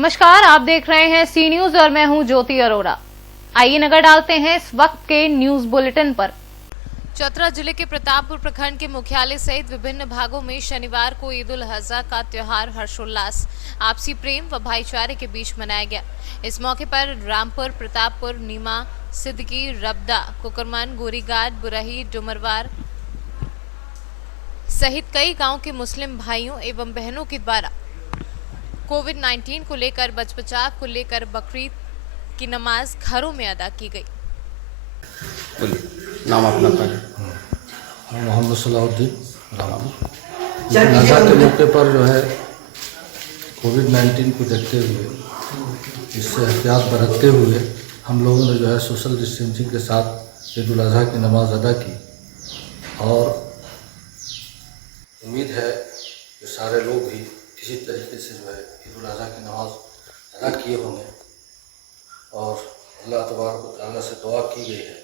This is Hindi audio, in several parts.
नमस्कार, आप देख रहे हैं सी न्यूज और मैं हूं ज्योति अरोड़ा। आइए नजर डालते हैं इस वक्त के न्यूज बुलेटिन पर। चतरा जिले के प्रतापपुर प्रखंड के मुख्यालय सहित विभिन्न भागों में शनिवार को ईद उल अजहा का त्योहार हर्षोल्लास, आपसी प्रेम व भाईचारे के बीच मनाया गया। इस मौके पर रामपुर, प्रतापपुर, नीमा, सिद्दकी, रबदा, कुकरमन, गोरीघाट, बुरही, डुमरवार सहित कई गांव के मुस्लिम भाइयों एवं बहनों के द्वारा कोविड-19 को लेकर बचाव को लेकर बकरीद की नमाज घरों में अदा की गई। नाम अपना पहले मोहम्मद सलाहुद्दीन राम। अज़हा के मौके पर जो है कोविड-19 को देखते हुए, इससे एहतियात बरतते हुए हम लोगों ने जो है सोशल डिस्टेंसिंग के साथ ईद उल अज़हा की नमाज अदा की और उम्मीद है कि सारे लोग भी इसी तरीके से जो है ईद उल अज़हा की नमाज अदा किए होंगे। और अल्लाह तबारक व तआला से दुआ की गई है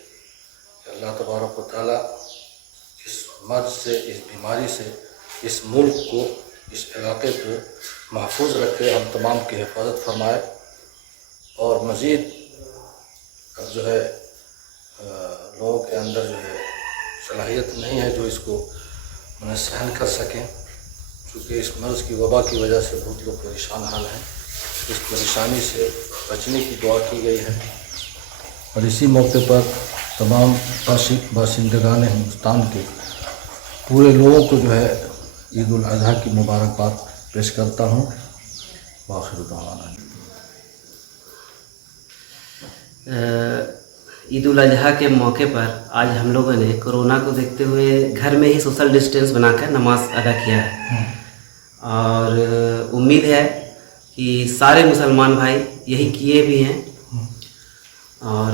कि अल्लाह तबारक व तआला इस मर्ज से, इस बीमारी से इस मुल्क को, इस इलाके को महफूज रखे, हम तमाम की हिफाजत फरमाए। और मज़ीद अब जो है लोगों के अंदर जो है सलाहियत नहीं है जो इसको उन्हें सहन कर सकें, क्योंकि इस मर्ज़ की वबा की वजह से बहुत लोग परेशान हाल हैं। इस परेशानी से बचने की दुआ की गई है और इसी मौके पर तमाम बाशिंदगान हिंदुस्तान के पूरे लोगों को जो है ईद उल अज़हा की मुबारकबाद पेश करता हूँ। वाखिर दावाना ईद उल अजहा के मौके पर आज हम लोगों ने कोरोना को देखते हुए घर में ही सोशल डिस्टेंस बनाकर नमाज अदा किया है और उम्मीद है कि सारे मुसलमान भाई यही किए भी हैं। और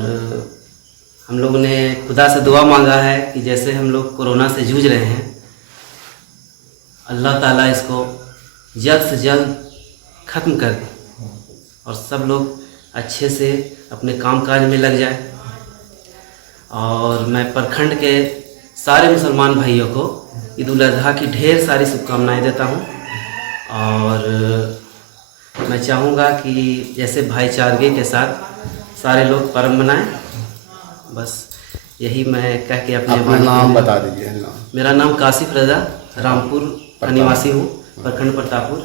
हम लोगों ने खुदा से दुआ मांगा है कि जैसे हम लोग कोरोना से जूझ रहे हैं, अल्लाह ताला इसको जल्द से जल्द ख़त्म कर दे और सब लोग अच्छे से अपने कामकाज में लग जाए। और मैं प्रखंड के सारे मुसलमान भाइयों को ईद उल अज़हा की ढेर सारी शुभकामनाएं देता हूं और मैं चाहूँगा कि जैसे भाईचारे के साथ सारे लोग पर्व मनाएं। बस यही मैं कह के अपना नाम बता दीजिए। मेरा नाम कासिफ रज़ा, रामपुर का निवासी हूँ, प्रखंड प्रतापपुर,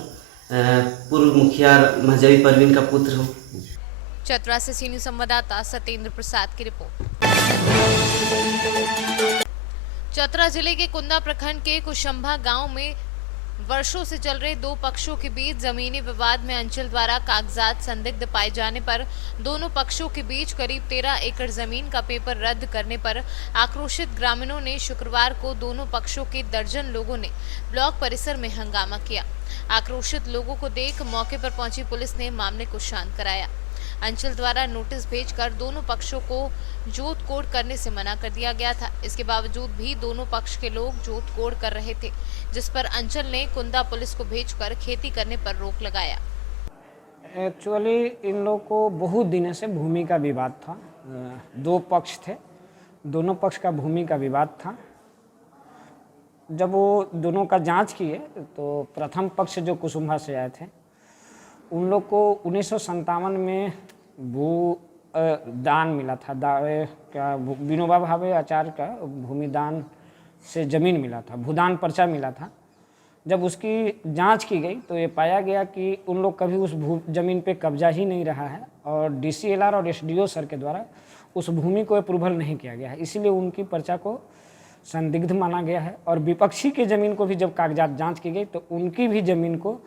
पूर्व मुखिया महजबी परवीन का पुत्र हूँ। चतरा से सी न्यूज संवाददाता सत्येंद्र प्रसाद की रिपोर्ट। चतरा जिले के कुंदा प्रखंड के कुशंभा गांव में वर्षों से चल रहे दो पक्षों के बीच जमीनी विवाद में अंचल द्वारा कागजात संदिग्ध पाए जाने पर दोनों पक्षों के बीच करीब 13 एकड़ जमीन का पेपर रद्द करने पर आक्रोशित ग्रामीणों ने शुक्रवार को दोनों पक्षों के दर्जन लोगों ने ब्लॉक परिसर में हंगामा किया। आक्रोशित लोगों को देख मौके पर पहुंची पुलिस ने मामले को शांत कराया। अंचल द्वारा नोटिस भेजकर दोनों पक्षों को जोत कोड़ करने से मना कर दिया गया था। इसके बावजूद भी दोनों पक्ष के लोग जोत कोड़ कर रहे थे, जिस पर अंचल ने कुंदा पुलिस को भेजकर खेती करने पर रोक लगाया। एक्चुअली इन लोग को बहुत दिनों से भूमि का विवाद था। दो पक्ष थे, दोनों पक्ष का भूमि का विवाद था। जब वो दोनों का जांच किए तो प्रथम पक्ष जो कुसुम्भा से आए थे, उन लोग को 1957 में भू दान मिला था। क्या विनोबा भावे आचार्य का भूमि दान से ज़मीन मिला था, भूदान पर्चा मिला था। जब उसकी जांच की गई तो ये पाया गया कि उन लोग कभी उस ज़मीन पे कब्जा ही नहीं रहा है और DCLR और SDO सर के द्वारा उस भूमि को अप्रूवल नहीं किया गया है, इसीलिए उनकी पर्चा को संदिग्ध माना गया है। और विपक्षी की ज़मीन को भी जब कागजात जांच की गई तो उनकी भी ज़मीन को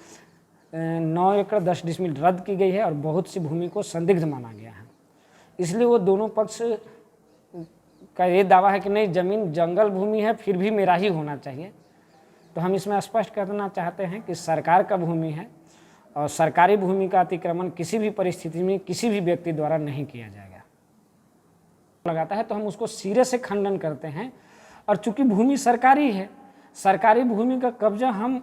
9 एकड़ 10 डिसमिल रद्द की गई है और बहुत सी भूमि को संदिग्ध माना गया है। इसलिए वो दोनों पक्ष का ये दावा है कि नहीं, ज़मीन जंगल भूमि है फिर भी मेरा ही होना चाहिए। तो हम इसमें स्पष्ट करना चाहते हैं कि सरकार का भूमि है और सरकारी भूमि का अतिक्रमण किसी भी परिस्थिति में किसी भी व्यक्ति द्वारा नहीं किया जाएगा। लगाता है तो हम उसको सिरे से खंडन करते हैं। और चूंकि भूमि सरकारी है, सरकारी भूमि का कब्जा हम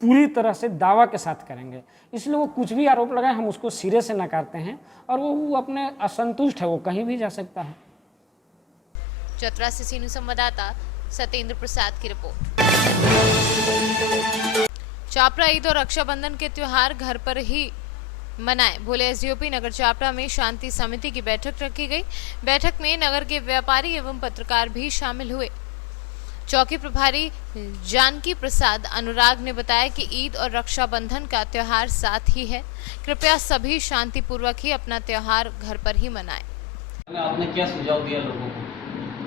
पूरी तरह से दावा के साथ करेंगे, इसलिए वो कुछ भी आरोप लगाए हम उसको सिरे से नकारते हैं और वो अपने असंतुष्ट है, वो कहीं भी जा सकता है। चतरा से सी न्यूज संवाददाता सत्येंद्र प्रसाद की रिपोर्ट। चापरा ईद और रक्षाबंधन के त्योहार घर पर ही मनाए। भोले एसडीओपी नगर चापड़ा में शांति समिति की बैठक रखी गई। बैठक में नगर के व्यापारी एवं पत्रकार भी शामिल हुए। चौकी प्रभारी जानकी प्रसाद अनुराग ने बताया कि ईद और रक्षाबंधन का त्योहार साथ ही है, कृपया सभी शांतिपूर्वक ही अपना त्योहार घर पर ही मनाएं। आपने क्या सुझाव दिया लोगों को?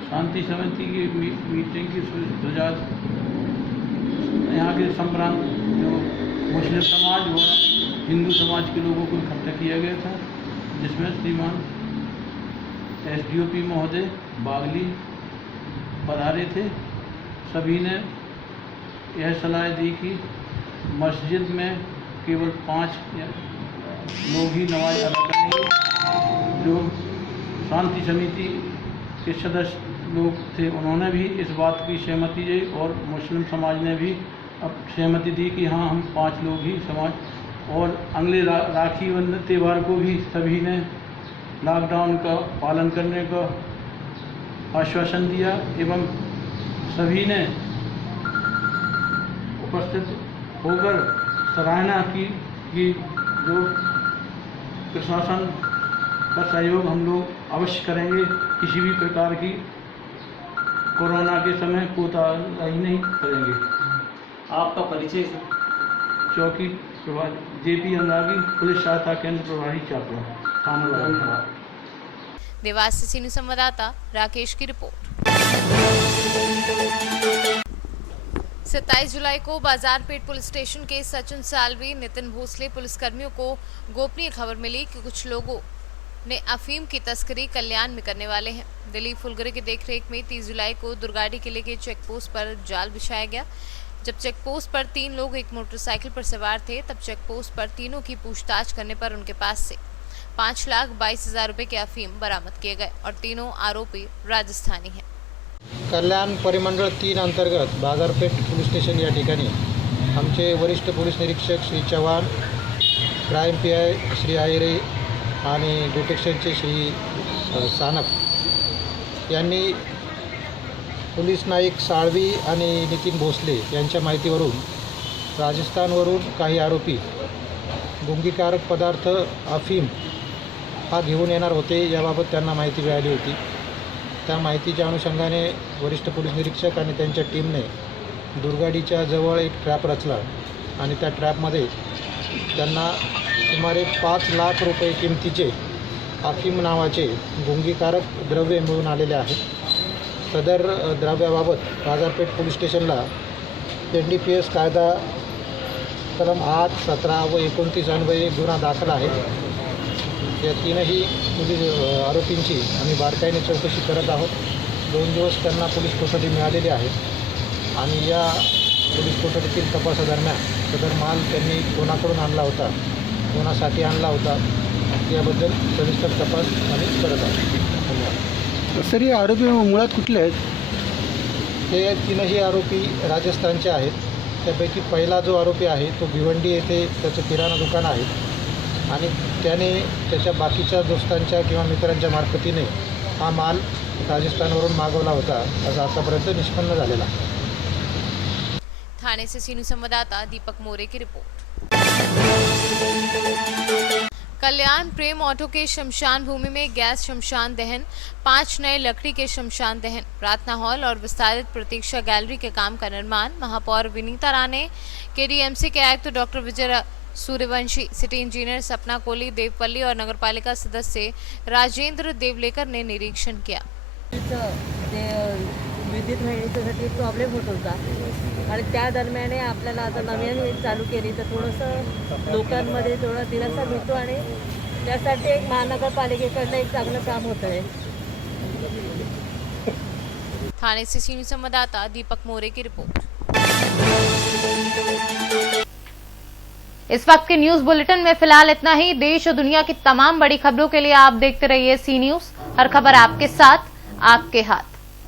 शांति समिति की मीटिंग की सुझाव यहाँ के संप्रांत जो मुस्लिम समाज व हिंदू समाज के लोगों को इकट्ठा किया गया था, जिसमें श्रीमान एसडीओपी महोदय बागली पधारे थे। सभी ने यह सलाह दी कि मस्जिद में केवल 5 लोग ही नमाज अदा करेंगे। जो शांति समिति के सदस्य लोग थे उन्होंने भी इस बात की सहमति दी और मुस्लिम समाज ने भी अब सहमति दी कि हाँ, हम 5 लोग ही समाज। और अगले राखी बंधन त्यौहार को भी सभी ने लॉकडाउन का पालन करने का आश्वासन दिया एवं सभी ने उपस्थित होकर सराहना की कि जो प्रशासन का सहयोग हम लोग अवश्य करेंगे, किसी भी प्रकार की कोरोना के समय कोताही नहीं करेंगे। आपका परिचय सर? चौकी प्रभारी जेपी अंगागी, पुलिस सहायता केंद्र प्रभारी चापड़ा, थाना। देवास से सीनियर संवाददाता राकेश की रिपोर्ट। 27 जुलाई को बाजारपेट पुलिस स्टेशन के सचिन सालवी, नितिन भोसले पुलिसकर्मियों को गोपनीय खबर मिली कि कुछ लोगों ने अफीम की तस्करी कल्याण में करने वाले हैं। दिलीप फुलगरे की देखरेख में 30 जुलाई को दुर्गाड़ी किले के चेक पोस्ट पर जाल बिछाया गया। जब चेक पोस्ट पर 3 लोग एक मोटरसाइकिल पर सवार थे, तब चेक पोस्ट पर तीनों की पूछताछ करने पर उनके पास से 5,22,000 रुपए के अफीम बरामद किए गए और तीनों आरोपी राजस्थानी हैं। कल्याण परिमंडळ 3 अंतर्गत बाजारपेठ पोलीस स्टेशन या ठिकाणी आमचे वरिष्ठ पोलीस निरीक्षक श्री चव्हाण, क्राईम PI श्री आयरे आणि डिटेक्शनचे श्री सानप यांनी पोलीस नाईक साळवी आणि नितीन भोसले यांच्या माहितीवरून राजस्थानवरून काही आरोपी गुंगीकारक पदार्थ अफीम हा घेऊन येणार होते, याबाबत त्यांना माहिती मिळाली होती। त्या माहितीच्या अनुषंगाने वरिष्ठ पोलीस निरीक्षक आणि त्यांच्या टीमने दुर्गाडीच्या जवळ एक ट्रॅप रचला आणि त्या ट्रॅपमध्ये त्यांना सुमारे 5 लाख रुपये किमतीचे अफीम नावाचे गुंगीकारक द्रव्य मिळून आलेले आहेत। सदर द्रव्याबाबत बाजारपेठ पोलीस स्टेशनला NDPS कायदा कलम 8, 17 व 29 अन्वये गुन्हा दाखल आहे। या तीनही आरोपींची आम्ही बारकाईने चौकशी करत आहोत। 2 दिवस त्यांना पोलीस कोठडी मिळालेली आहे आणि या पोलीस कोठडीतील तपासादरम्यान सदर माल त्यांनी कोणाकडून आणला होता, कोणासाठी आणला होता, याबद्दल सविस्तर तपास आम्ही करत आहोत। धन्यवाद। सर, हे आरोपी मुळात कुठले आहेत? हे तीनही आरोपी राजस्थानचे आहेत। त्यापैकी पहिला जो आरोपी आहे तो भिवंडी येथे त्याचं किराणा दुकान आहे आणि त्याने त्याच्या बाकीच्या दोस्तांच्या किंवा मित्रांच्या मार्फतीने हा माल राजस्थानवरून मागवला होता, असं आतापर्यंत निष्पन्न झालेला आहे। थाने से सीनियर संवाददाता दीपक मोरे की रिपोर्ट। कल्याण प्रेम ऑटो के शमशान भूमि में गैस शमशान दहन, 5 नए लकड़ी के शमशान दहन, प्रार्थना हॉल और विस्तारित प्रतीक्षा गैलरी के काम का निर्माण। महापौर विनीता राणे, KDMC के आयुक्त doctor Vijay Suryavanshi, city engineer सपना कोली देवपल्ली और नगरपालिका सदस्य राजेंद्र देवलेकर ने निरीक्षण किया। विद्युत वाहिनीसाठी प्रॉब्लेम होत होता आणि त्या दरम्यान आपल्याला आता नवीन चालू केली तर थोडंसं लोकांमध्ये थोडा दिलासा मिळतो आणि त्यासाठी एक महानगरपालिकेकडनं एक चांगलं काम होत आहे। थाने से सीनियर संवाददाता दीपक मोरे की रिपोर्ट। इस वक्त के न्यूज बुलेटिन में फिलहाल इतना ही। देश और दुनिया की तमाम बड़ी खबरों के लिए आप देखते रहिए सी न्यूज। हर खबर आपके साथ, आपके हाथ।